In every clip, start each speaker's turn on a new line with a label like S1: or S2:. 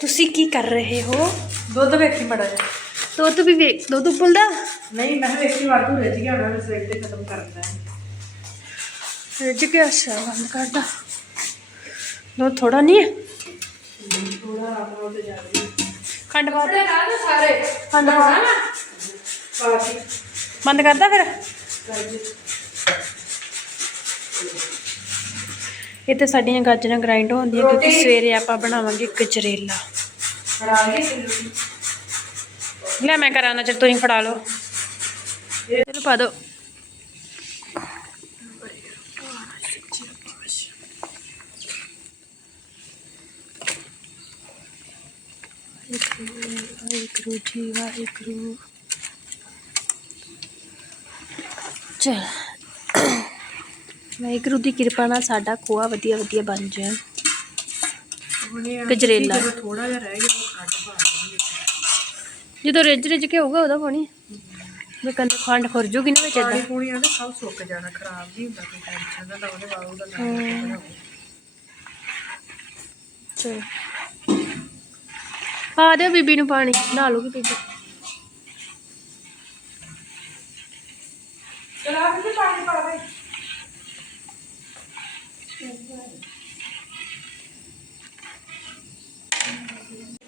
S1: ਤੁਸੀਂ ਕੀ ਕਰ ਰਹੇ ਹੋ?
S2: ਦੁੱਧ ਵੇਖੀ ਮੜਾ ਜਾ
S1: ਦੁੱਧ ਵੀ ਵੇਖ ਦੁੱਧ ਉਬਲਦਾ?
S2: ਨਹੀਂ ਮੈਂ ਵੇਖੀ ਵਾਧੂ ਰਹਿ ਗਿਆ ਉਹਨਾਂ ਨੇ ਸਵੇਰ ਤੇ ਖਤਮ ਕਰਦਾ
S1: ਰਿੱਝ ਗਿਆ ਅੱਛਾ ਬੰਦ ਕਰਦਾ ਦੁੱਧ ਥੋੜਾ ਨਹੀਂ ਹੈ?
S2: ਥੋੜਾ ਆਰਾਮ ਤੇ ਜਾ ਰਹੀ
S1: ਖੰਡ ਪਾ ਦੇ
S2: ਸਾਰੇ।
S1: ਖੰਡ ਪਾ
S2: ਬਾਕੀ
S1: ਬੰਦ ਕਰਦਾ ਫਿਰ? ਇਹ ਤੇ ਸਾਡੀਆਂ ਗਾਜਰਾਂ ਗ੍ਰਾਈਂਡ ਹੁੰਦੀਆਂ ਕਿਉਂਕਿ
S2: ਰੋਟੀ।
S1: ਸਵੇਰੇ ਆਪਾਂ ਬਣਾਵਾਂਗੇ ਗਜਰੇਲਾ
S2: ਬਣਾ ਲਈ
S1: ਲੈ ਮੈਂ ਕਰਾਂ ਨਾ ਚਲ ਤੁਸੀਂ ਫੜਾ ਲਓ। ਇਹਨੂੰ ਪਾ ਦਿਓ ਵਾਹਿਗੁਰੂ ਜੀ ਵਾਹਿਗੁਰੂ। ਚਲ। ਵਾਹਿਗੁਰੂ ਦੀ ਕਿਰਪਾ ਨਾਲ ਸਾਡਾ ਖੋਆ ਵਧੀਆ ਵਧੀਆ ਬਣ ਜਾਏ। ਗਜਰੇਲਾ।
S2: ਜਦੋਂ ਥੋੜਾ ਜਿਹਾ ਰਹਿ ਗਿਆ ਉਹ ਖੰਡ ਪਾ ਦੇਣੀ
S1: ਜਦੋਂ ਰਿੱਝ ਰਿੱਝ ਕੇ ਹੋਊਗਾ ਉਹਦਾ ਪਾਣੀ ਜੇ ਕੰਦ ਖੰਡ ਖੁਰ ਜੂਗੀ ਨਾ ਵਿੱਚ
S2: ਪਾਣੀ ਪੂਣੀ ਆਂਦੇ ਸਭ ਸੁੱਕ ਜਾਣਾ ਖਰਾਬ ਨਹੀਂ ਹੁੰਦਾ ਕੋਈ ਟੈਨਸ਼ਨ ਨਾ ਲਓ ਉਹਦੇ ਬਾਅਦ ਉਹਦਾ ਨਾਮ
S1: ਚਲ। ਪਾ ਦਿਓ ਬੀਬੀ ਨੂੰ ਪਾਣੀ ਨਹਾ ਲੂਗੀ ਬੀਬੀ।
S2: ਚਲਾ ਕੇ ਪਾਣੀ ਪਾ ਦੇ।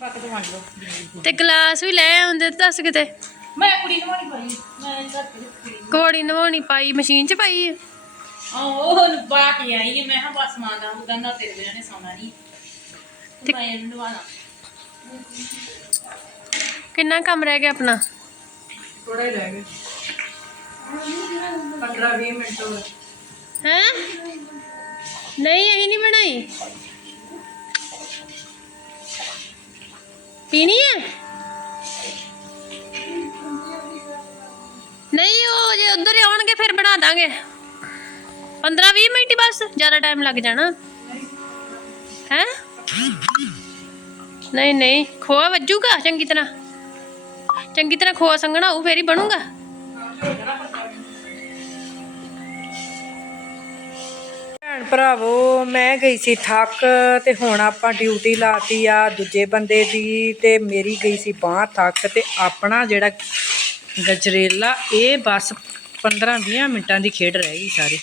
S2: ਪੱਕ ਤੋਂ ਮੰਨ ਲਓ।
S1: ਤੇ ਗਲਾਸ ਵੀ ਲੈ ਆਉਂਦੇ ਦੱਸ ਕਿਤੇ?
S3: ਮੈਂ ਕੁੜੀ ਨੂੰ ਨਹੀਂ ਪਾਈ ਮੈਂ ਘਰ ਤੇ ਕੁੜੀ
S1: ਘੋੜੀ ਨਵਾਉਣੀ ਪਾਈ ਮਸ਼ੀਨ 'ਚ ਪਾਈ ਹੈ
S3: ਉਹ ਬਾ ਕੇ ਆਈ ਹੈ। ਮੈਂ ਹਾਂ ਬਸ ਮਾਂ ਦਾ ਉਹ ਕਹਿੰਦਾ ਤੇਰੇ ਬਿਨਾਂ ਨੇ ਸੌਣਾ ਨਹੀਂ। ਤੇ ਮੈਂ ਇਹਨੂੰ ਨਵਾਣਾ
S1: ਕਿੰਨਾ ਕੰਮ ਰਹਿ ਗਿਆ ਆਪਣਾ?
S2: ਥੋੜਾ ਹੀ ਰਹਿ ਗਿਆ। 15 20 ਮਿੰਟ ਹੋਰ
S1: ਹੈ? ਨਹੀਂ ਅਸੀਂ ਨਹੀਂ ਬਣਾਈ। ਪੀਣੀ ਹੈ ਨਹੀਂ ਉਹ ਜੇ ਉਧਰ ਆਉਣਗੇ ਫਿਰ ਬਣਾ ਦਾਂਗੇ 15 20 ਮਿੰਟ ਹੀ ਬਸ ਜ਼ਿਆਦਾ ਟਾਈਮ ਲੱਗ ਜਾਣਾ ਹੈ ਨਹੀਂ ਨਹੀਂ ਖੋਆ ਵੱਜੂਗਾ ਚੰਗੀ ਤਰ੍ਹਾਂ ਚੰਗੀ ਤਰ੍ਹਾਂ ਖੋਆ ਸੰਗਣਾ ਉਹ ਫੇਰ ਹੀ ਬਣੂਗਾ
S2: ਭਰਾਵੋ, ਮੈਂ ਗਈ ਸੀ ਥੱਕ ਤੇ ਹੁਣ ਆਪਾਂ ਡਿਊਟੀ ਲਾਤੀ ਆ ਦੂਜੇ ਬੰਦੇ ਦੀ ਤੇ ਮੇਰੀ ਗਈ ਸੀ ਬਾਂਹ ਥੱਕ ਤੇ ਆਪਣਾ ਜਿਹੜਾ ਗਜਰੇਲਾ, ਇਹ ਬਸ 15-20 ਮਿੰਟਾਂ ਦੀ ਖੇਡ ਰਹਿ ਗਈ ਸਾਰੀ।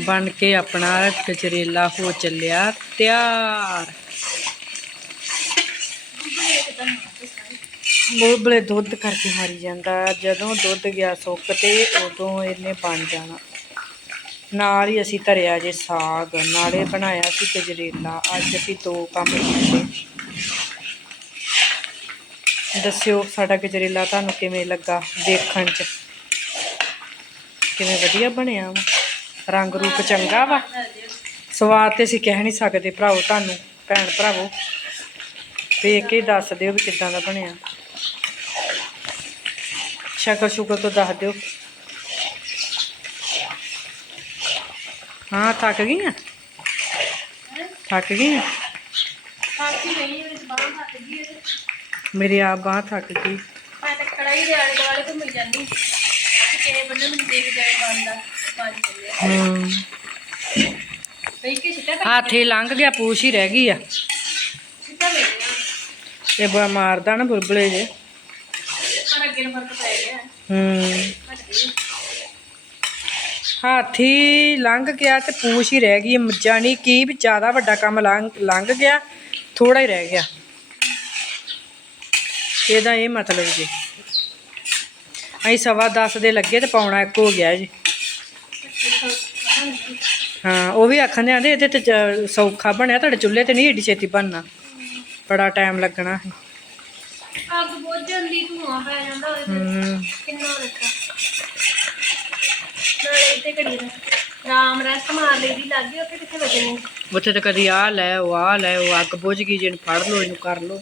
S2: ਬਣ ਕੇ ਆਪਣਾ ਗਜਰੇਲਾ ਹੋ ਚੱਲਿਆ ਤਿਆਰ। ਬੁਲਬੁਲੇ ਦੁੱਧ ਕਰਕੇ ਮਾਰੀ ਜਾਂਦਾ, ਜਦੋਂ ਦੁੱਧ ਗਿਆ ਸੁੱਕ ਤੇ ਉਦੋਂ ਇਹਨੇ ਬਣ ਜਾਣਾ। ਨਾਲ ਹੀ ਅਸੀਂ ਧਰਿਆ ਜੇ ਸਾਗ, ਨਾਲੇ ਬਣਾਇਆ ਸੀ ਗਜਰੇਲਾ, ਅੱਜ ਅਸੀਂ ਦੋ ਕੰਮ ਕੀਤੇ। ਦੱਸਿਓ ਸਾਡਾ ਗਜਰੇਲਾ ਤੁਹਾਨੂੰ ਕਿਵੇਂ ਲੱਗਾ ਦੇਖਣ 'ਚ? ਕਿਵੇਂ ਵਧੀਆ ਬਣਿਆ ਵਾ? ਰੰਗ ਰੂਪ ਚੰਗਾ ਵਾ? ਸਵਾਦ ਤੇ ਅਸੀਂ ਕਹਿ ਨਹੀਂ ਸਕਦੇ ਭਰਾਓ ਤੁਹਾਨੂੰ, ਭੈਣ ਭਰਾਵੋ। ਵੇਖ ਕੇ ਦੱਸ ਦਿਓ ਵੀ ਕਿੱਦਾਂ ਦਾ ਬਣਿਆ। ਸ਼ਕਲ ਸ਼ੁਕਰ ਤੋਂ ਦੱਸ ਦਿਓ। ਹਾਂ ਥੱਕ ਗਈ ਆ? ਥੱਕ ਗਈ ਆ?
S1: ਸਾਥੀ ਨਹੀਂ ਮੇਰੇ ਬਾਹਾਂ ਹੱਥ ਗਈ
S2: ਮੇਰੀ ਆਪ ਬਾਂਹ ਥੱਕ ਗਈ।
S1: ਮੈਂ ਤਾਂ ਕੜਾਈ ਦੇ ਆਲੇ ਦੁਆਲੇ ਘੁੰਮੀ ਜਾਂਦੀ। ਕਿਸੇ ਬੰਦੇ ਮੈਨੂੰ ਦੇਖ ਜਾਏ ਬੰਦਾ ਬਾਜ ਚੱਲਿਆ
S2: ਹੂੰ। ਹੱਥ ਲੰਘ ਗਿਆ ਪੂਛ ਹੀ ਰਹਿ ਗਈ ਆ। ਇਹ ਬੜਾ ਮਾਰਦਾ ਨਾ ਬੁਲਬੁਲੇ ਜੇ।
S1: ਪਰ ਅੱਗੇ ਨੂੰ ਫ਼ਰਕ ਪੈ ਗਿਆ।
S2: ਹੂੰ।
S1: ਗਈ
S2: ਹੱਥ ਲੰਘ ਗਿਆ ਤੇ ਪੂਛ ਹੀ ਰਹਿ ਗਈ। ਜਾਣੀ ਕੀ ਵੀ ਜ਼ਿਆਦਾ ਵੱਡਾ ਕੰਮ ਲੰਘ ਲੰਘ ਗਿਆ ਥੋੜਾ ਹੀ ਰਹਿ ਗਿਆ। ਇਹਦਾ ਇਹ ਮਤਲਬ ਜੀ। ਅਸੀਂ ਸਵਾ 10 ਦੇ ਲੱਗੇ ਤੇ ਪੌਣਾ ਇੱਕ ਹੋ ਗਿਆ ਜੀ। ਹਾਂ ਉਹ ਵੀ ਆਖਣ ਦੇ ਆਂਦੇ ਇਹਦੇ ਤੇ ਸੌਖਾ ਬਣਿਆ ਤੁਹਾਡੇ ਚੁੱਲ੍ਹੇ ਤੇ ਨਹੀਂ ਏਡੀ ਛੇਤੀ ਬਣਨਾ। ਬੜਾ ਟਾਈਮ ਲੱਗਣਾ। ਹੈ
S1: ਅੱਗ ਬੁੱਝ ਜਾਂਦੀ ਧੂਆਂ ਪੈ ਜਾਂਦਾ ਉਹਦੇ ਕਿੰਨਾ ਲੱਗਾ ਨਾਲੇ ਇੱਥੇ ਘੜੀ ਦਾ। ਰਾਮ ਰੈਸਟ ਮਾਰ ਲਈ ਦੀ ਲੱਗੀ ਉੱਥੇ ਕਿੱਥੇ ਵਜਣੀ
S2: ਉੱਥੇ ਤਾਂ ਕਦੀ ਆ ਲੈ ਉਹ ਆ ਲੈ ਉਹ ਅੱਗ ਬੁਝ ਗਈ ਜਿਹਨੂੰ ਫੜ ਲਓ ਇਹਨੂੰ ਕਰ ਲਓ।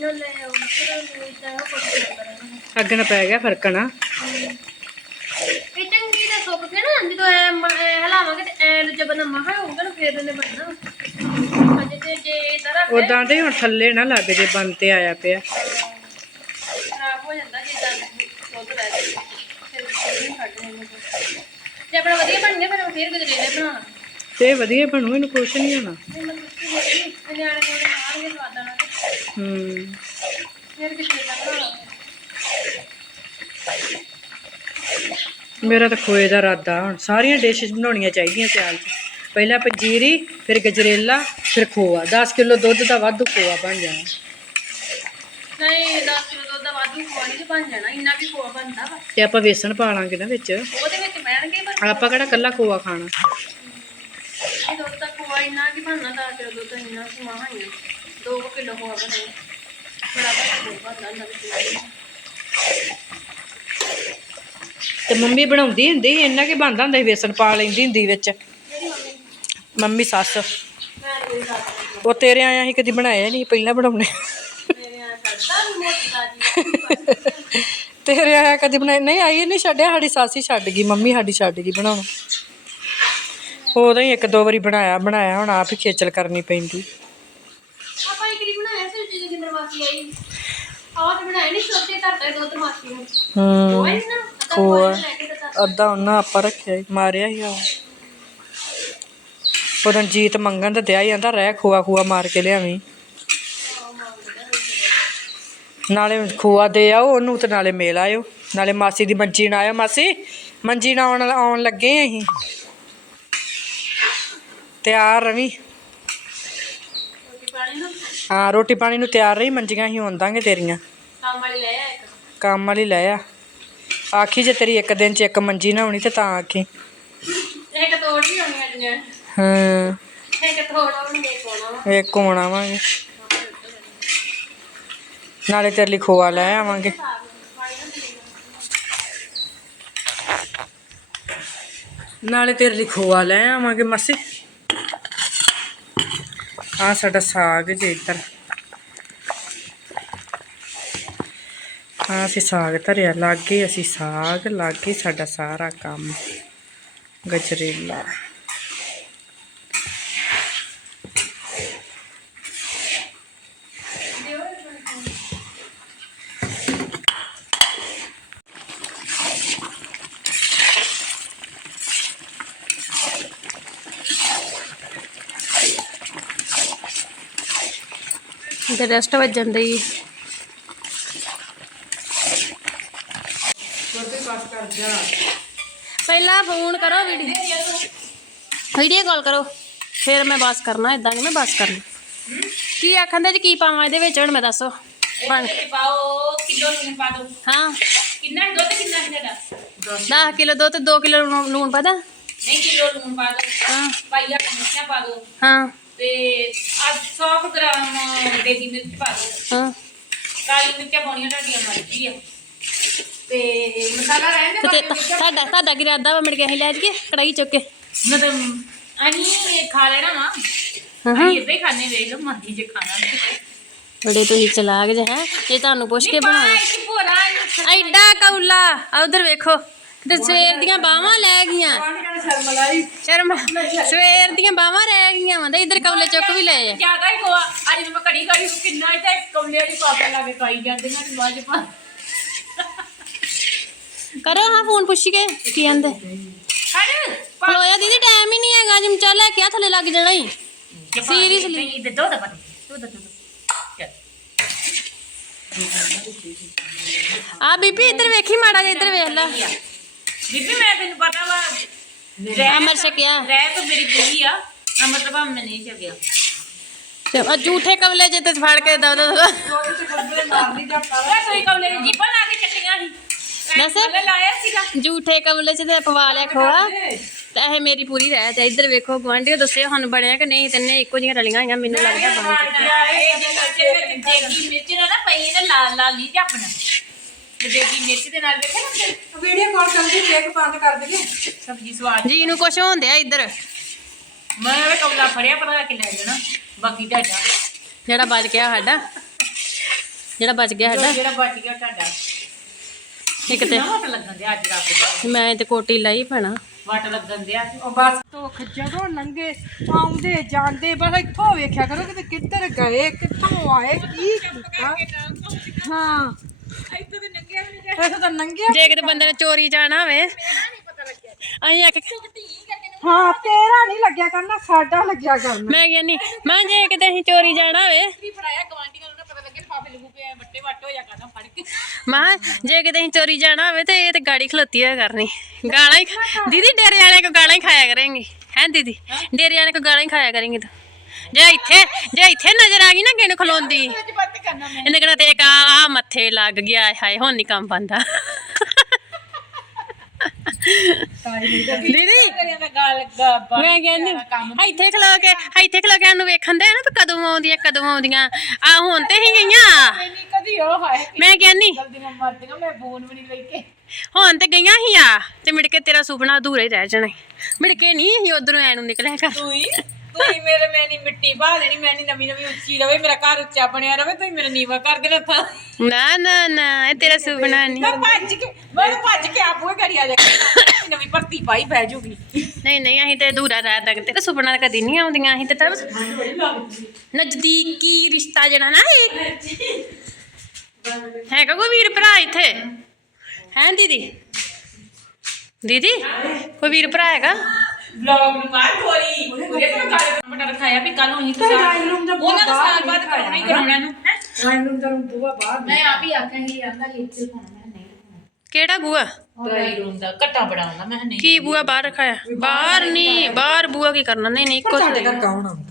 S1: ਨਾ ਲੈ ਉਹ ਮਸਰਾ ਨੂੰ ਇਦਾਂ ਕੁਝ ਕਰਾਂਗੇ
S2: ਅੱਗ ਨਾਲ ਪੈ ਗਿਆ ਫ਼ਰਕ ਨਾ।
S1: ਇਹ ਚੰਗੀ ਦਾ ਸੁੱਕ ਕੇ ਨਾ ਜਦੋਂ ਐ ਮ- ਐ ਹਲਾਵਾਂਗੇ ਤੇ ਐ ਦੂਜਾ ਬੰਦਾ ਮਹਾ ਹੋਊਗਾ ਨਾ ਫੇਰ ਇਹਨੇ ਬਣਨਾ। ਅਜੇ ਤੇ ਜੇ ਇਦਾਂ ਰੱਖ ਲਿਆ,
S2: ਉਦਾਂ ਤੇ ਹੁਣ ਥੱਲੇ ਨਾ ਲੱਗ ਜੇ ਬੰਦ ਤੇ ਆਇਆ ਪਿਆ।
S1: ਖਰਾਬ ਹੋ ਜਾਂਦਾ ਜੇ ਇਦਾਂ ਦੁੱਧ ਰਹਿ ਜਾਵੇ ਫਿਰ ਨਹੀਂ ਕੱਢ ਲੈਣੇ ਜੇ ਆਪਣਾ ਵਧੀਆ ਬਣ ਗਿਆ ਫਿਰ ਫੇਰ ਗਜਰੇਲੇ ਬਣਾਉਣਾ
S2: ਤੇ ਵਧੀਆ ਬਣੂ ਇਹਨੂੰ ਕੁਛ ਨਹੀਂ ਹੋਣਾ
S1: ਨਹੀਂ ਮਤਲਬ ਨਿਆਣੇ ਨਿਆਣੇ ਖਾਣਗੇ ਸਵਾਦਾਂ ਨਾਲ।
S2: ਹੂੰ
S1: ਫਿਰ ਕਿਤੇ ਲੱਗਣਾ
S2: ਮੇਰਾ ਤਾਂ ਖੋਏ ਦਾ ਇਰਾਦਾ ਹੁਣ ਸਾਰੀਆਂ ਡਿਸ਼ਸ ਬਣਾਉਣੀਆਂ ਚਾਹੀਦੀਆਂ ਸਿਆਲ 'ਚ। ਪਹਿਲਾਂ ਪੰਜੀਰੀ ਫਿਰ ਗਜਰੇਲਾ ਫਿਰ ਖੋਆ। 10 ਕਿਲੋ ਦੁੱਧ ਦਾ ਵਾਧੂ ਖੋਆ ਬਣ ਜਾਣਾ।
S1: ਨਹੀਂ 10 ਕਿਲੋ ਦੁੱਧ ਦਾ ਵਾਧੂ ਖਵਾਣੀ ਚ ਬਣ ਜਾਣਾ ਇੰਨਾ ਵੀ ਖੋਆ ਬਣਦਾ ਵਾ।
S2: ਤੇ ਆਪਾਂ ਵੇਸਣ ਪਾ ਲਾਂਗੇ ਨਾ ਵਿੱਚ।
S1: ਉਹਦੇ ਵਿੱਚ ਬਹਿਣਗੇ ਪਰ
S2: ਆਪਾਂ ਕਿਹੜਾ ਕੱਲਾ ਖੋਆ ਖਾਣਾ?
S1: ਇਹ ਦੁੱਧ ਦਾ ਖੋਆ ਇੰਨਾ ਕੀ ਬਣਨਾ 10 ਕਿਲੋ ਦੁੱਧ ਇੰਨਾ ਕੀ ਮਹਾ ਹੀ 2 ਕਿਲੋ ਖੋਆ ਬਣਾਏ ਬੜਾ ਬੜਾ ਖੋਆ ਬਣਦਾ ਵਿੱਚ
S2: ਤੇ ਮੰਮੀ ਬਣਾਉਂਦੀ ਹੁੰਦੀ ਸੀ ਇੰਨਾ ਕੀ ਬਣਦਾ ਹੁੰਦਾ ਸੀ ਵੇਸਣ ਪਾ ਲੈਂਦੀ ਹੁੰਦੀ ਵਿੱਚ।
S1: ਮੰਮੀ
S2: ਸੱਸ। ਉਹ ਤੇਰੇ ਆਇਆ ਸੀ ਕਦੀ ਬਣਾਇਆ ਨਹੀਂ ਪਹਿਲਾਂ ਬਣਾਉਣੇ
S1: ਮੇਰੇ ਆ ਛੱਡਦਾ ਵੀ ਮੋਟੀ ਦਾਦੀ
S2: ਤੇਰੇ ਆਇਆ ਕਦੀ ਬਣਾਇਆ ਨਹੀਂ ਆਈ ਨਹੀਂ ਛੱਡਿਆ ਸਾਡੀ ਸੱਸ ਛੱਡ ਗਈ ਮੰਮੀ ਸਾਡੀ ਛੱਡ ਗਈ ਬਣਾਉਣਾ। ਉਦੋਂ ਹੀ ਇੱਕ ਦੋ ਵਾਰੀ ਬਣਾਇਆ ਬਣਾਇਆ ਹੁਣ ਆਪ ਹੀ ਖੇਚਲ ਕਰਨੀ ਪੈਂਦੀ।
S1: ਆਪਾਂ ਇੱਕ ਵਾਰੀ ਬਣਾਇਆ ਸੀ ਜਦੋਂ ਜਿੰਦਰ ਮਾਸੀ ਆਈ। ਆਹ ਤੇ ਬਣਾਇਆ ਨਹੀਂ ਛੋਟੇ ਘਰ ਦਾ ਦੁੱਧ ਮਾਸੀ ਨੂੰ
S2: ਹੂੰ
S1: ਉਹ ਹੀ ਨਾ ਅੱਧਾ
S2: ਉਹਨਾਂ ਆਪਾਂ ਰੱਖਿਆ ਸੀ, ਮਾਰਿਆ ਹੀ ਆ ਉਦੋਂ ਜੀਤ ਮੰਗਣ ਤੇ ਦਿਆ ਹੀ ਜਾਂਦਾ ਰਹਿ ਖੋਆ ਖੂਆ ਮਾਰ ਕੇ ਲਿਆਵੀਂ। ਨਾਲੇ ਖੋਆ ਦੇ ਆਓ ਉਹਨੂੰ ਤੇ ਨਾਲੇ ਮੇਲ ਆਇਓ। ਨਾਲੇ ਮਾਸੀ ਦੀ ਮੰਜੀ ਨਾਲ ਆਇਓ। ਮਾਸੀ ਮੰਜੀ ਨਾਲ ਆਉਣ ਆਉਣ ਲੱਗੇ ਆਂ ਅਸੀਂ। ਤਿਆਰ ਰਵੀ।
S1: ਨਾ
S2: ਹਾਂ ਰੋਟੀ ਪਾਣੀ ਨੂੰ ਤਿਆਰ ਰਹੀ ਮੰਜੀਆਂ ਹੀ ਆਉਂਦਾਂਗੇ ਤੇਰੀਆਂ।
S1: ਕੰਮ ਵਾਲੀ ਲੈ ਆ ਇੱਕ।
S2: ਕੰਮ ਵਾਲੀ ਲੈ ਆ। ਆਖੀ ਜੇ ਤੇਰੀ ਇੱਕ ਦਿਨ ਚ ਇੱਕ ਮੰਜੀ ਨਾ ਹੋਣੀ ਤੇ ਤਾਂ ਆਖੀ।
S1: ਇੱਕ ਤੋੜ ਵੀ ਹੋਣੀ ਅੜੀਆਂ
S2: ਹਾਂ।
S1: ਇੱਕ ਤੋੜ ਆਉਣਗੇ ਕੋਣਾ ਵਾ।
S2: ਇਹ ਕੋਣ ਆਵਾਂਗੇ ਨਾਲੇ ਤੇਰੇ ਲਈ ਖੋਆ ਲੈ ਆਵਾਂਗੇ। ਨਾਲੇ ਤੇਰੇ ਲਈ ਖੋਆ ਲੈ ਆਵਾਂਗੇ ਮਾਸੀ। ਆ ਸਾਡਾ ਸਾਗ ਜੇ ਇੱਧਰ। ਆ ਅਸੀਂ ਸਾਗ ਧਰਿਆ, ਲਾਗੇ ਅਸੀਂ ਸਾਗ, ਲਾਗੇ ਸਾਡਾ ਸਾਰਾ ਕੰਮ। ਗਜਰੇਲਾ।
S1: ਤੇ ਰੈਸਟ ਵੱਜਣ ਦੀ ਪਹਿਲਾਂ ਫੋਨ ਕਰੋ ਵੀਡੀਓ। ਵੀਡੀਓ ਕਾਲ ਕਰੋ। ਫਿਰ ਮੈਂ ਬਸ ਕਰਨਾ ਇਦਾਂ ਨਹੀਂ ਮੈਂ ਬਸ ਕਰਨਾ। ਕੀ ਆਖਣ ਦੇ ਜੀ ਕੀ ਪਾਵਾਂ ਇਹਦੇ ਵਿੱਚ? ਹੁਣ ਮੈਂ ਦੱਸੋ। ਬਣ
S3: ਤੇ ਪਾਓ ਕਿਲੋ ਲੂਣ ਪਾ ਦਿਓ।
S1: ਹਾਂ।
S3: ਕਿੰਨਾ ਦੁੱਧ ਕਿੰਨਾ ਤੁਹਾਡਾ
S1: 10 ਕਿਲੋ ਦੁੱਧ 2 ਕਿਲੋ ਲੂਣ ਪਤਾ
S3: ਨਹੀਂ ਕਿਲੋ ਲੂਣ ਪਾ ਦਿਓ।
S1: ਹਾਂ।
S3: ਪਾਈਆ ਮਿਰਚਾਂ ਪਾ ਦਿਓ।
S1: ਹਾਂ।
S3: ਤੇ ਅੱਜ 100 ਗ੍ਰਾਮ ਦੇਗੀ ਮਿਰਚ ਪਾ ਦਿਓ
S1: ਹਾਂ।
S3: ਕਾਲੀ ਮਿਰਚਾਂ ਪਾਉਣੀਆਂ ਤੁਹਾਡੀਆਂ ਮਰਜ਼ੀ ਆ। ਤੇ ਮਸਾਲਾ ਰਹਿਣ
S1: ਤੇ
S3: ਦੇ
S1: ਤੇ ਤੁਹਾਡਾ ਤੁਹਾਡਾ ਕੀ ਇਰਾਦਾ ਵਾ ਮਿਲ ਕੇ ਅਸੀਂ ਲੈ ਜਾਈਏ ਕੜਾਈ ਚੁੱਕ ਕੇ?
S3: ਮਤਲਬ ਅਸੀਂ ਖਾ ਲੈਣਾ ਵਾ।
S1: ਹਾਂ। ਹਾਂ
S3: ਅਸੀਂ ਇੱਦਾਂ ਹੀ ਖਾਣੇ ਵੇਖ ਲਓ ਮਰਜ਼ੀ ਜੇ ਖਾਣਾ
S1: ਬੜੇ ਤੁਸੀਂ ਚਲਾਕ ਜੇ ਹੈ? ਇਹ ਤੁਹਾਨੂੰ ਪੁੱਛ ਕੇ ਬਣਾਉਣਾ।
S3: ਇੱਕ ਭੋਰਾ। ਇਹਨੂੰ
S1: ਐਡਾ ਕੌਲਾ। ਆ ਉਧਰ ਵੇਖੋ। ਤੇ ਸਵੇਰ ਦੀਆਂ ਬਾਹਾਂ ਲੈ ਗਈਆਂ। ਸ਼ਰਮ ਸਵੇਰ ਦੀਆਂ ਬਾਹਾਂ ਰਹਿ ਗਈਆਂ ਵਾ ਤੇ ਇਧਰ ਕੌਲੇ ਚੁੱਕ ਵੀ ਲਏ ਆ
S3: ਜ਼ਿਆਦਾ ਹੀ ਹੋਆ ਅੱਜ ਮੈਂ ਘੜੀ ਘੜੀ ਨੂੰ ਕਿੰਨਾ ਇੱਥੇ ਕੌਲੇ ਵਾਲੀ ਪਾਪਾ ਲਾ ਕੇ ਖਾਈ ਜਾਂਦੇ ਨੇ ਤੇ ਬਾਅਦ ਚ ਪਾ
S1: ਕਰੋ ਹਾਂ ਫੋਨ ਪੁੱਛ ਕੇ ਕੀ
S3: ਹੜ
S1: ਖਲੋਇਆ ਦੀਦੀ ਟਾਈਮ ਹੀ ਨਹੀਂ ਹੈਗਾ ਜਿਮ ਚੱਲ ਲੈ ਕੇ ਆ ਥੱਲੇ ਲੱਗ ਜਾਣਾ ਹੀ। Seriously?
S3: ਨਹੀਂ ਤੇ ਦੋ ਦਾ ਪਤਾ ਦੋ ਦਾ ਦੋ ਦਾ ਚੱਲ।
S1: ਆ ਬੀਬੀ ਇੱਧਰ ਵੇਖੀ ਮਾੜਾ ਜਿਹਾ ਇੱਧਰ ਵੇਖ ਲੈ।
S3: ਬੀਬੀ ਮੈਂ ਤੈਨੂੰ ਪਤਾ ਵਾ
S1: ਅਮਰ ਛਕਿਆ
S3: ਰਹਿ ਤਾਂ ਮੇਰੀ ਪੂਰੀ ਆ ਆ ਮਤਲਬ ਆ ਮੈਂ ਨਹੀਂ ਚੱਗਿਆ
S1: ਤੇ ਆ ਝੂਠੇ ਕਵਲੇ ਜੇ ਤੇ ਫੜ ਕੇ ਦਵ ਦਵ
S3: ਉਹ ਕੋਈ ਕਮਲੇ ਦੀ ਜੀਪਾਂ ਲਾ ਕੇ ਚੱਟੀਆਂ ਸੀ।
S1: ਦੱਸ।
S3: ਮੈਂ ਲਾਇਆ ਸੀਗਾ।
S1: ਝੂਠੇ ਕਵਲੇ ਚ ਤੇ ਪਵਾ ਲਿਆ ਖੋਆ। ਤੇ ਇਹ ਮੇਰੀ ਪੂਰੀ ਰਹਿ ਤੇ ਇੱਧਰ ਵੇਖੋ ਗਵਾਂਢੀਓ ਦੱਸਿਓ ਸਾਨੂੰ ਬਣਿਆ ਕਿ ਨਹੀਂ। ਤਿੰਨੇ ਇੱਕੋ ਜਿਹੀਆਂ ਰਲੀਆਂ ਹੋਈਆਂ ਮੈਨੂੰ ਲੱਗਦਾ ਬਣ
S3: ਦੇਗੀ ਮਿਰਚ ਨਾ ਨਾ ਪਈ ਨਾ ਲਾਲ ਲਾਲ ਨਹੀਂ ਜਾਪਣਾ ਦੇਗੀ ਮਿਰਚ ਦੇ ਨਾਲ ਵੇਖਿਆ ਨਾ
S2: ਵੀਡੀਓ ਕਾਲ ਕਰਦੀ ਦੇਖ ਬੰਦ ਕਰ ਦਈਏ।
S3: ਸਬਜ਼ੀ ਸਵਾਦ
S1: ਜੀ ਨੂੰ ਕੁਛ ਹੁੰਦਿਆ ਇੱਧਰ।
S3: ਮੈਂ ਉਹ ਕਮਲਾ ਫੜਿਆ ਪਤਾ ਕਿ ਲੈ ਜਾਣਾ। ਬਾਕੀ ਤੁਹਾਡਾ
S1: ਜਿਹੜਾ ਬਚ ਗਿਆ ਸਾਡਾ। ਜਿਹੜਾ ਬਚ ਗਿਆ ਸਾਡਾ।
S3: ਜਿਹੜਾ ਬਚ ਗਿਆ ਤੁਹਾਡਾ
S1: ਇੱਕ ਤੇ
S3: ਵਟ ਲੱਗਣ ਦੇ ਅੱਜ ਰੱਬ ਦਾ?
S1: ਮੈਂ ਤੇ ਕੋਟੀ ਲਾਈ ਭੈਣਾ।
S3: ਵਟ ਲੱਗਣ ਦੇ
S2: ਉਹ ਬਸ ਧੋਖ ਜਦੋਂ ਲੰਗੇ ਆਉਂਦੇ ਜਾਂਦੇ ਬਸ ਇੱਥੋਂ ਵੇਖਿਆ ਕਰੋ ਕਿ ਕਿੱਧਰ ਗਏ ਕਿੱਥੋਂ ਆਏ ਕੀ ਕੀਤਾ? ਹਾਂ। ਇੱਥੋਂ ਤਾਂ ਨੰਗਿਆ ਵੀ ਨਹੀਂ ਇੱਥੋਂ ਤਾਂ ਨੰਗਿਆ
S1: ਜੇ ਕਿਤੇ ਬੰਦੇ ਨੇ ਚੋਰੀ ਜਾਣਾ ਹੋਵੇ। ਅਸੀਂ ਆਖ
S2: ਹਾਂ ਤੇਰਾ ਨਹੀਂ ਲੱਗਿਆ ਕਰਨਾ ਸਾਡਾ ਲੱਗਿਆ ਕਰਨਾ।
S1: ਮੈਂ ਕਹਿੰਨੀ ਮੈਂ ਜੇ ਕਿਤੇ ਅਸੀਂ ਚੋਰੀ ਜਾਣਾ ਹੋਵੇ।
S3: ਵੀ ਫੜਾਇਆ ਗਵਾਂਢੀਆਂ ਨੂੰ ਨਾ ਪਤਾ ਲੱਗੇ ਲਿਫਾਫੇ ਲਗੂ ਪਿਆ ਵੱਟੇ ਵੱਟ ਹੋ ਜਾ ਕਰਦਾ ਫੜ ਕੇ।
S1: ਮਾਂ ਜੇ ਕਿਤੇ ਅਸੀਂ ਚੋਰੀ ਜਾਣਾ ਹੋਵੇ ਤੇ ਇਹ ਤੇ ਗਾੜੀ ਖਲੋਤੀ ਹੋਇਆ ਕਰਨੀ। ਗਾਲਾਂ ਹੀ ਖਾ- ਦੀਦੀ ਡੇਰੇ ਵਾਲੇ ਕੋ ਗਾਲਾਂ ਹੀ ਖਾਇਆ ਕਰਾਂਗੇ। ਹੈ ਦੀਦੀ ਡੇਰੇ ਵਾਲੇ ਕੋ ਗਾਲਾਂ ਹੀ ਖਾਇਆ ਕਰਾਂਗੇ ਤੂੰ। ਜੇ ਇੱਥੇ ਜੇ ਇੱਥੇ ਨਜ਼ਰ ਆ ਗਈ ਨਾ ਕਿਹਨੂੰ ਖਲੋਂਦੀ। ਇਹਨੇ ਕਿਹੜਾ ਤੇ ਆ ਮੱਥੇ ਲੱਗ ਗਿਆ ਆਏ ਹਾਏ ਹੁਣ ਨਹੀਂ ਕੰਮ ਬੰਦਾ ਦੀਦੀ ਮੈਂ ਕਹਿੰਦੀ ਇੱਥੇ ਖਲੋ ਕੇ ਇੱਥੇ ਖਲੋ ਕੇ ਸਾਨੂੰ ਵੇਖਣ ਦੇ ਨਾ ਕਦੋਂ ਆਉਂਦੀਆਂ ਕਦੋਂ ਆਉਂਦੀਆਂ। ਆ ਹੁਣ ਤੇ ਹੀ ਗਈਆਂ।
S3: ਹੈ
S1: ਮੈਂ ਕਹਿੰਨੀ
S3: ਜਲਦੀ ਮੈਂ ਮਰ ਜਾਵਾਂ ਮੈਂ ਫੋਨ ਵੀ ਨਹੀਂ ਲੈ ਕੇ।
S1: ਹੁਣ ਤੇ ਗਈਆਂ ਹੀ ਆ ਤੇ ਮਿੜ ਕੇ ਤੇਰਾ ਸੁਪਨਾ ਅਧੂਰਾ ਹੀ ਰਹਿ ਜਾਣਾ। ਮਿੜ ਕੇ ਨਹੀਂ ਅਸੀਂ ਉਧਰੋਂ ਐ ਨੂੰ ਨਿਕਲਿਆ ਕਰ
S3: ਤੂੰ ਹੀ ਤੂੰ ਹੀ ਮੇਰੇ ਮੈਂ ਨਹੀਂ ਮਿੱਟੀ ਪਾ ਦੇਣੀ ਮੈਂ ਨਹੀਂ ਨਵੀਂ ਨਵੀਂ ਉੱਚੀ ਰਵੇ ਮੇਰਾ ਘਰ ਉੱਚਾ ਬਣਿਆ ਰਵੇ ਤੂੰ ਹੀ ਮੇਰਾ ਨੀਵਾ ਕਰ ਦੇਣਾ ਥਾਂ
S1: ਨਾ ਨਾ ਨਾ ਇਹ ਤੇਰਾ ਸੁਪਨਾ ਨਹੀਂ
S3: ਮੈਂ ਭੱਜ ਕੇ ਮੈਂ ਤਾਂ ਭੱਜ ਕੇ ਆਪੂਏ ਘੜੀ ਆ ਜਾ ਨਵੀਂ ਭਰਤੀ ਪਾਈ ਬਹਿ ਜੂਗੀ
S1: ਨਹੀਂ ਨਹੀਂ ਅਸੀਂ ਤੇ ਅਧੂਰਾ ਰਹਿ ਤੱਕ ਤੇਰਾ ਸੁਪਨਾ ਤਾਂ ਕਦੀ ਨਹੀਂ ਆਉਂਦੀਆਂ ਅਸੀਂ ਤੇ ਤਾਂ ਬਸ ਨਜ਼ਦੀਕੀ ਰਿਸ਼ਤਾ ਜਿਹੜਾ ਨਾ ਇਹ ਹੈਗਾ ਕੋਈ ਵੀਰ ਭਰਾ ਇੱਥੇ ਹੈ ਦੀਦੀ ਦੀਦੀ ਕੋਈ ਵੀਰ ਭਰਾ ਹੈਗਾ
S3: ਵਲੌਗ ਨੂੰ ਮਾਰ ਗੋਲੀ ਉਹਦੇ ਕੋਲ ਕਾਲੇ ਬਟਾ ਰਖਾਇਆ ਵੀ ਕੱਲ ਨੂੰ ਹੀ ਤੁਸੀਂ
S2: ਡਰਾਈਵ ਰੂਮ ਦਾ
S3: ਉਹਨਾਂ ਦਾ
S2: ਬਾਹਰ
S3: ਸਾਲ ਬਾਅਦ
S2: ਦਿਖਾਇਆ
S3: ਕਰਾਉਣਾ ਹੀ ਕਰਾਉਣਾ ਨੂੰ ਹੈਂ?
S2: ਡਰਾਈਵ ਰੂਮ ਦਾ ਬੂਆ ਬਾਹਰ
S3: ਮੈਂ ਆਪ ਹੀ ਆਖਾਂਗੀ ਆਂਦਾ ਲਿਖਤੇ ਪਾਉਣਾ ਮੈਂ ਨਹੀਂ
S1: ਕਿਹੜਾ ਬੂਆ
S3: ਡਰਾਈ ਰੂਮ ਦਾ ਘੱਟਾ ਬੜਾ ਹੁੰਦਾ ਮੈਂ ਨਹੀਂ।
S1: ਕੀ ਬੂਆ ਬਾਹਰ ਰਖਾਇਆ? ਬਾਹਰ ਨਹੀਂ ਬਾਹਰ ਬੂਆ ਕੀ ਕਰਨਾ? ਨਹੀਂ ਨਹੀਂ ਇੱਕੋ
S2: ਸਾਡੇ ਘਰ ਕੌਣ ਆਉਂਦਾ?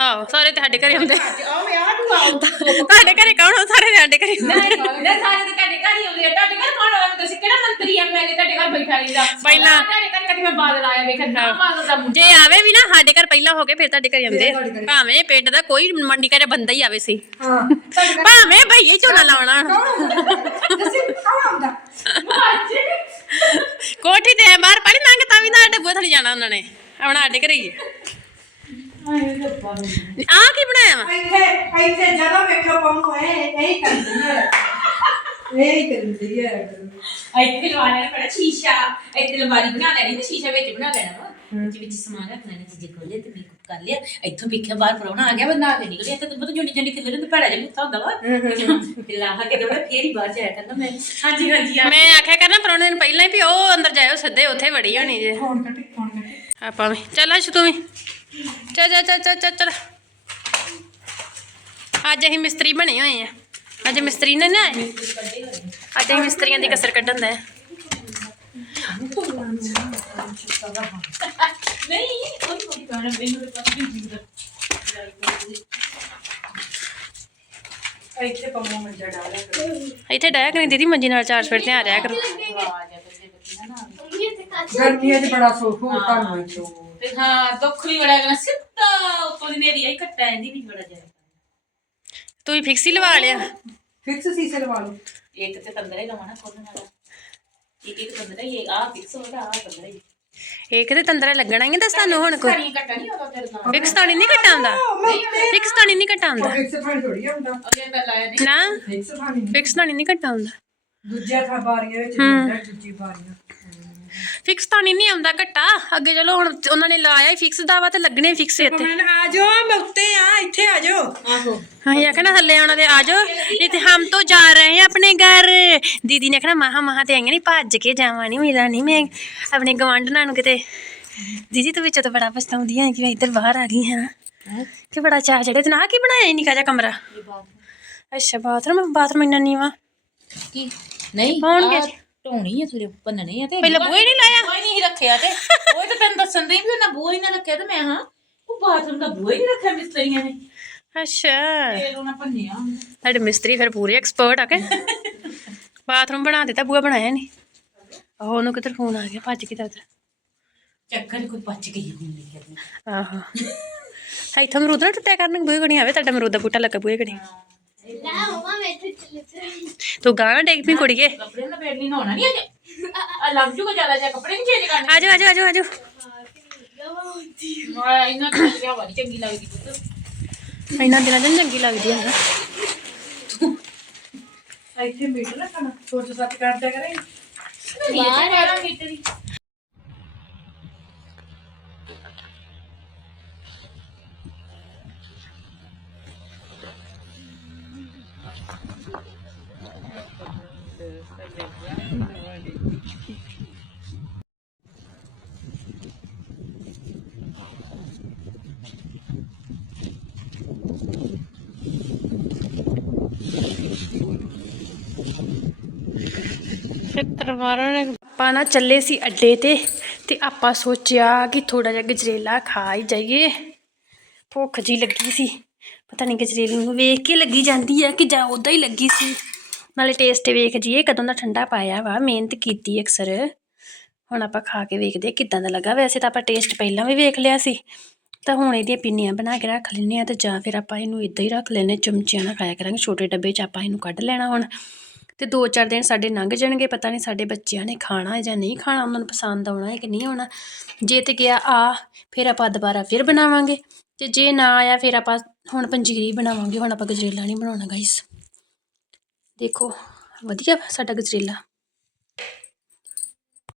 S1: ਆਹੋ ਸਾਰੇ ਤੇ ਸਾਡੇ ਘਰੇ ਆਉਂਦੇ।
S3: ਆ ਤੂੰ
S1: ਤੁਹਾਡੇ ਘਰੇ ਕੌਣ ਆਉਂਦਾ? ਸਾਰੇ ਸਾਡੇ ਘਰੇ ਆਉਂਦੇ।
S3: ਸਾਰੇ ਤੇ ਤੁਹਾਡੇ ਘਰ ਹੀ ਆਉਂਦੇ ਆ ਤੁਹਾਡੇ ਘਰ ਕੌਣ ਆਉਂਦਾ ਤੁਸੀਂ? ਕਿਹੜਾ ਮੰਤਰੀ ਐਮਐਲਏ ਤੁਹਾਡੇ ਘਰ ਬੈਠਾ ਰਹਿੰਦਾ।
S1: ਪਹਿਲਾਂ-
S3: ਤੁਹਾਡੇ ਘਰ ਕਦੀ ਮੈਂ ਬਾਦਲ ਆਇਆ ਵੇਖ ਨਾ ਬਾਦਲ ਦਾ ਮੁੰਡਾ।
S1: ਜੇ ਆਵੇ ਵੀ ਨਾ ਸਾਡੇ ਘਰ ਪਹਿਲਾਂ ਹੋ ਕੇ ਫਿਰ ਤੁਹਾਡੇ ਘਰੇ ਆਉਂਦੇ। ਭਾਵੇਂ ਪਿੰਡ ਦਾ ਕੋਈ ਮੰਡੀ ਘਰੇ ਬੰਦਾ ਹੀ ਆਵੇ ਸੀ।
S2: ਹਾਂ
S1: ਭਾਵੇਂ ਭਈਏ ਹੀ ਝੋਨਾ ਲਾਉਣਾ।
S2: ਦੱਸੀ ਕੌਣ ਆਉਂਦਾ?
S1: ਕੋਠੀ ਤੇ ਬਾਹਰ ਪਾਣੀ ਲੰਘ ਤਾਂ ਵੀ ਨਾ ਸਾਡੇ ਬੂਹੇ ਥੱਲੇ ਜਾਣਾ ਉਹਨਾਂ ਨੇ। ਆਉਣਾ ਸਾਡੇ ਘਰੇ ਹੀ। ਆ ਕੀ ਬਣਾਇਆ ਵਾ?
S2: ਇੱਥੇ ਇੱਥੇ ਜਦੋਂ ਵੇਖੋ ਪੰਮੂ ਇਹ ਇਹ ਕਰਦੀ ਹੈ। ਇਹ ਕਰਦੀ ਹੈ
S3: ਇੱਥੇ ਲਵਾ ਲੈਣਾ ਬੜਾ ਸ਼ੀਸ਼ਾ। ਇੱਥੇ ਲੰਬਾਰੀ ਬਣਾ ਲੈਣੀ ਤੇ ਸ਼ੀਸ਼ਾ ਵਿੱਚ ਬਣਾ ਲੈਣਾ ਵਾ। ਵਿੱਚ ਵਿੱਚ ਸਮਾਨ ਰੱਖ ਲੈਣਾ ਚੀਜ਼ ਖੋਲੇ ਤੇ ਮੇਕਅਪ ਕਰ ਲਿਆ। ਇੱਥੋਂ ਵੇਖਿਆ ਬਾਹਰ ਪਰੋਣਾ ਆ ਗਿਆ ਬੰਦਾ ਆ ਕੇ ਨਿਕਲਿਆ। ਤੇ ਤੂੰ ਪਤਾ ਜੁੰਡੀ ਜੁੰਡੀ ਖਿਲਰੇ ਤੇ ਭੜਾ ਜਿਹਾ ਮੁੱਥਾ ਹੁੰਦਾ ਵਾ। ਤੇ ਲਾਹਾ ਕੇ ਤੇ ਫੇਰ ਹੀ ਬਾਹਰ ਜਾਇਆ ਕਰਨਾ। ਮੈਂ ਹਾਂਜੀ ਹਾਂਜੀ ਆ।
S1: ਮੈਂ ਆਖਿਆ ਕਰਨਾ ਪਰੋਣੇ ਨੂੰ ਪਹਿਲਾਂ ਹੀ ਵੀ ਉਹ ਅੰਦਰ ਜਾਇਓ ਸਿੱਧੇ ਉੱਥੇ ਵੜੀ ਹੋਣੀ ਜੇ।
S2: ਫੋਨ ਕੱਟੀ ਫੋਨ ਕੱਟੀ।
S1: ਆਪਾਂ ਵੀ। ਚੱਲ ਅਸ਼ ਤੂੰ ਵੀ। ਚੱਲ ਚੱਲ ਚੱਲ ਚੱਲ ਚੱਲ। ਅੱਜ ਅਸੀਂ ਮਿਸਤਰੀ ਬਣੇ ਹੋਏ ਆ। ਅੱਜ ਮਿਸਤਰੀ ਨੇ ਨਾ ਆਏ ਅੱਜ ਅਸੀਂ ਮਿਸਤਰੀਆਂ ਦੀ ਕਸਰ ਕੱਢਣ ਦਾ।
S2: ਇੱਥੇ ਪੰਮੂ ਮੰਜਾ ਡਾਲਿਆ ਕਰੋ
S1: ਇੱਥੇ ਡਾਇਆ ਕਰੀ ਦੀਦੀ ਮੰਜੀ ਨਾਲ ਚਾਰ ਸਵੇਰ ਤੇ ਆ ਰਿਹਾ ਕਰੋ।
S2: ਗਰਮੀਆਂ 'ਚ ਬੜਾ ਸੁੱਖ ਹੋ ਤੁਹਾਨੂੰ ਇੱਥੋਂ।
S3: ਤੇ ਹਾਂ ਦੁੱਖ ਵੀ ਬੜਾ ਕਰਨਾ ਸਿੱਧਾ ਉੱਪਰ ਦੀ ਨੇਰੀ ਆਈ ਘੱਟਾ ਇਹਦੀ ਵੀ ਬੜਾ ਜ਼ਿਆਦਾ।
S1: ਤੂੰ ਹੀ ਫਿਕਸ ਹੀ ਲਵਾ ਲਿਆ।
S2: ਫਿਕਸ ਸੀਸੇ ਲਵਾ ਲਓ।
S3: ਇੱਕ ਤੇ ਪੰਦਰੇ ਲਵਾਣਾ ਖੋਲਣ ਵਾਲਾ। ਇੱਕ ਇੱਕ ਪੰਦਰਾ ਇਹ ਆ ਫਿਕਸ ਹੋਦਾ ਆ ਪੰਦਰਾ ਹੀ।
S1: ਇੱਕ ਤੇ ਤੰਦਰਾ ਲੱਗਣਾ ਹੀ ਆ, ਦੱਸ ਤੁਹਾਨੂੰ ਹੁਣ ਕੋਈ।
S3: ਸਾਰੀਆਂ ਘੱਟਾ ਨਹੀਂ ਹੋਦਾ ਤੇਰੇ ਨਾਲ।
S1: ਫਿਕਸ ਤਾਂ ਨਹੀਂ ਘਟਾਉਂਦਾ। ਫਿਕਸ ਤਾਂ ਨਹੀਂ ਘਟਾਉਂਦਾ।
S2: ਫਿਕਸ ਫਾਣੀ ਥੋੜੀ ਹੁੰਦਾ
S3: ਅਗੇ ਤਾਂ ਲਾਇਆ ਨਹੀਂ।
S1: ਨਾ।
S2: ਫਿਕਸ
S1: ਫਿਕਸ ਤਾਂ ਨਹੀਂ ਘਟਾਉਂਦਾ।
S2: ਦੂਜਿਆਂ ਥਾਂ ਬਾਰੀਆਂ ਵਿੱਚ ਦਿੰਦਾ ਦੂਜੀ ਬਾਰੀਆਂ।
S1: ਫਿਕਸ ਤਾਂ ਨਹੀਂ ਨਹੀਂ ਆਉਂਦਾ ਘਟਾ। ਅੱਗੇ ਚਲੋ ਹੁਣ ਉਹਨਾਂ ਨੇ ਲਾਇਆ ਹੀ ਫਿਕਸ ਦਾ ਵਾ ਤੇ ਲੱਗਣੇ ਫਿਕਸ ਇੱਥੇ।
S2: ਮੈਂ ਆ ਜਾਓ ਮੈਂ ਉੱਤੇ ਆ ਇੱਥੇ ਆ ਜਾਓ।
S3: ਆਹੋ।
S1: ਹਾਂ ਇਹ ਆਖਣਾ ਥੱਲੇ ਉਹਨਾਂ ਦੇ ਆ ਜਾਓ। ਇੱਥੇ ਹਮ ਤੋਂ ਜਾ ਰਹੇ ਹਾਂ ਆਪਣੇ ਘਰ। ਦੀਦੀ ਨੇ ਕਹਿਣਾ ਮਾਹਾ ਮਾਹਾ ਤੇ ਆਈਆਂ ਨਹੀਂ ਭੱਜ ਕੇ ਜਾਵਾਂ ਨਹੀਂ ਮੇਰਾ ਨਹੀਂ ਮੈਂ ਆਪਣੇ ਗਵਾਂਢਣਾਂ ਨੂੰ ਕਿਤੇ। ਦੀਦੀ ਤੂੰ ਵਿੱਚੋਂ ਤਾਂ ਬੜਾ ਪਛਤਾਉਂਦੀ ਹੈ ਕਿ ਮੈਂ ਇੱਧਰ ਬਾਹਰ ਆ ਗਈ ਹਾਂ। ਕਿ ਬੜਾ ਚਾਹ ਚੜੇ ਤੇ ਨਾ ਕੀ ਬਣਾਇਆ ਨਿਕਾ ਜਾ ਕਮਰਾ? ਅੱਛਾ ਬਾਥਰੂਮ ਬਾਥਰੂਮ ਇੰਨਾ ਨੀਵਾ।
S3: ਕੀ? ਨਹੀਂ
S1: ਹੋਣਗੇ।
S3: ਢੋਣੀ ਆ ਥਲੇ ਭੰਨਣੇ ਆ ਤੇ
S1: ਪਹਿਲਾਂ ਬੂਹੇ ਨਹੀਂ ਲਾਇਆ?
S3: ਬੂਹੇ ਨਹੀਂ ਰੱਖਿਆ ਤੇ ਉਹ ਤਾਂ ਤੈਨੂੰ ਦੱਸਣ ਦੀ ਵੀ ਉਹਨਾਂ ਬੂਹੇ ਨਾ ਰੱਖਿਆ ਤੇ ਮੈਂ ਹਾਂ ਉਹ ਬਾਥਰੂਮ ਦਾ ਬੂਹੇ ਨਹੀਂ ਰੱਖਿਆ ਮਿਸਤਰੀਆਂ ਨੇ।
S1: ਅੱਛਾ।
S3: ਫੇਰ ਉਹਨਾਂ ਭੰਨਿਆ।
S1: ਸਾਡੇ ਮਿਸਤਰੀ ਫਿਰ ਪੂਰੇ ਐਕਸਪਰਟ ਆ ਕੇ। ਬਾਥਰੂਮ ਬਣਾ ਦਿੱਤਾ ਬੂਆ ਬਣਾਇਆ ਨਹੀਂ ਉਹ ਉਹਨੂੰ ਕਿਧਰ ਫੋਨ ਆ ਗਿਆ ਭੱਜ ਕੇ ਤਾਂ ਉੱਧਰ।
S3: ਚੱਕਰ ਕੋਈ ਪੱਚ ਗਈ ਹੁੰਦੀ ਕਰਨੀ
S1: ਆਹੋ। ਹਾਈ ਤੁਮ ਰੁਦਰਾ ਟੁੱਟਿਆ ਕਰਨ ਬੂਏ ਗਣੀ ਆਵੇ ਤੁਹਾਡਾ ਮਰੂਦ ਦਾ ਬੂਟਾ ਲੱਗਾ ਬੂਏ ਗਣੀ ਤੂੰ ਗਾਣਾ ਡੇਗ ਪੀ ਕੁੜੀਏ।
S3: ਕੱਪੜੇ ਨਾ ਬੈਡ ਨਹੀਂ ਨਹਾਉਣਾ ਨਹੀਂ ਅਜੇ? ਆ ਲੱਗ ਜੂਗਾ ਜ਼ਿਆਦਾ ਜਿਹਾ ਕੱਪੜੇ ਨਹੀਂ ਚੇਂਜ ਕਰਨੇ।
S1: ਆਜੋ ਆਜੋ ਆਜੋ ਆਜੋ।
S3: ਆ ਇਹਨਾਂ ਤੋਂ ਕਿਹਾ ਵਾਰੀ ਚੰਗੀ ਲੱਗਦੀ ਪੁੱਤ।
S1: ਦਿਨਾਂ ਦਿਨ ਚੰਗੀ ਲੱਗਦੀ ਹੈ
S2: ਇੱਥੇ ਮੀਟਰ ਰੱਖਣਾ ਸੋਚ ਸੱਚ ਕਰਦਿਆ ਕਰੇ
S3: ਬਾਹਰ ਆ। ਮੀਟਰ ਦੀ
S1: ਛਿੱਤਰ ਮਾਰਨੇ ਆਪਾਂ ਨਾ ਚੱਲੇ ਸੀ ਅੱਡੇ ਤੇ ਤੇ ਆਪਾਂ ਸੋਚਿਆ ਕਿ ਥੋੜਾ ਜਿਹਾ ਗਜਰੇਲਾ ਖਾ ਹੀ ਜਾਈਏ। ਭੁੱਖ ਜੀ ਲੱਗੀ ਸੀ। ਪਤਾ ਨਹੀਂ ਗਜਰੇਲੇ ਨੂੰ ਵੇਖ ਕੇ ਲੱਗੀ ਜਾਂਦੀ ਹੈ ਕਿ ਜਾਂ ਉਦਾਂ ਹੀ ਲੱਗੀ ਸੀ। ਨਾਲੇ ਟੇਸਟ ਵੇਖ ਜੀਏ ਕਦੋਂ ਦਾ ਠੰਡਾ ਪਾਇਆ ਵਾ, ਮਿਹਨਤ ਕੀਤੀ ਅਕਸਰ। ਹੁਣ ਆਪਾਂ ਖਾ ਕੇ ਵੇਖਦੇ ਕਿੱਦਾਂ ਦਾ ਲੱਗਾ। ਵੈਸੇ ਤਾਂ ਆਪਾਂ ਟੇਸਟ ਪਹਿਲਾਂ ਵੀ ਵੇਖ ਲਿਆ ਸੀ। ਤਾਂ ਹੁਣ ਇਹਦੀਆਂ ਪਿੰਨੀਆਂ ਬਣਾ ਕੇ ਰੱਖ ਲੈਂਦੇ ਆ ਤੇ ਜਾਂ ਫਿਰ ਆਪਾਂ ਇਹਨੂੰ ਇਦਾਂ ਹੀ ਰੱਖ ਲੈਨੇ ਚਮਚਿਆਂ ਨਾਲ ਖਾਇਆ ਕਰਾਂਗੇ। ਛੋਟੇ ਡੱਬੇ 'ਚ ਆਪਾਂ ਇਹਨੂੰ ਕੱਢ ਲੈਣਾ ਹੁਣ। ਤੇ ਦੋ ਚਾਰ ਦਿਨ ਸਾਡੇ ਲੰਘ ਜਾਣਗੇ, ਪਤਾ ਨਹੀਂ ਸਾਡੇ ਬੱਚਿਆਂ ਨੇ ਖਾਣਾ ਹੈ ਜਾਂ ਨਹੀਂ ਖਾਣਾ, ਉਹਨਾਂ ਨੂੰ ਪਸੰਦ ਆਉਣਾ ਹੈ ਕਿ ਨਹੀਂ ਆਉਣਾ। ਜੇ ਤੇ ਗਿਆ ਆ, ਫਿਰ ਆਪਾਂ ਦੁਬਾਰਾ ਫਿਰ ਬਣਾਵਾਂਗੇ। ਤੇ ਜੇ ਨਾ ਆਇਆ, ਫਿਰ ਆਪਾਂ ਹੁਣ ਪੰਜੀਰੀ ਬਣਾਵਾਂਗੇ, ਹੁਣ ਆਪਾਂ ਗਜਰੇਲਾ ਨਹੀਂ ਬਣਾਉਣਾ ਗਾਇਸ ਦੇਖੋ, ਵਧੀਆ ਵਾ ਸਾਡਾ ਗਜਰੇਲਾ।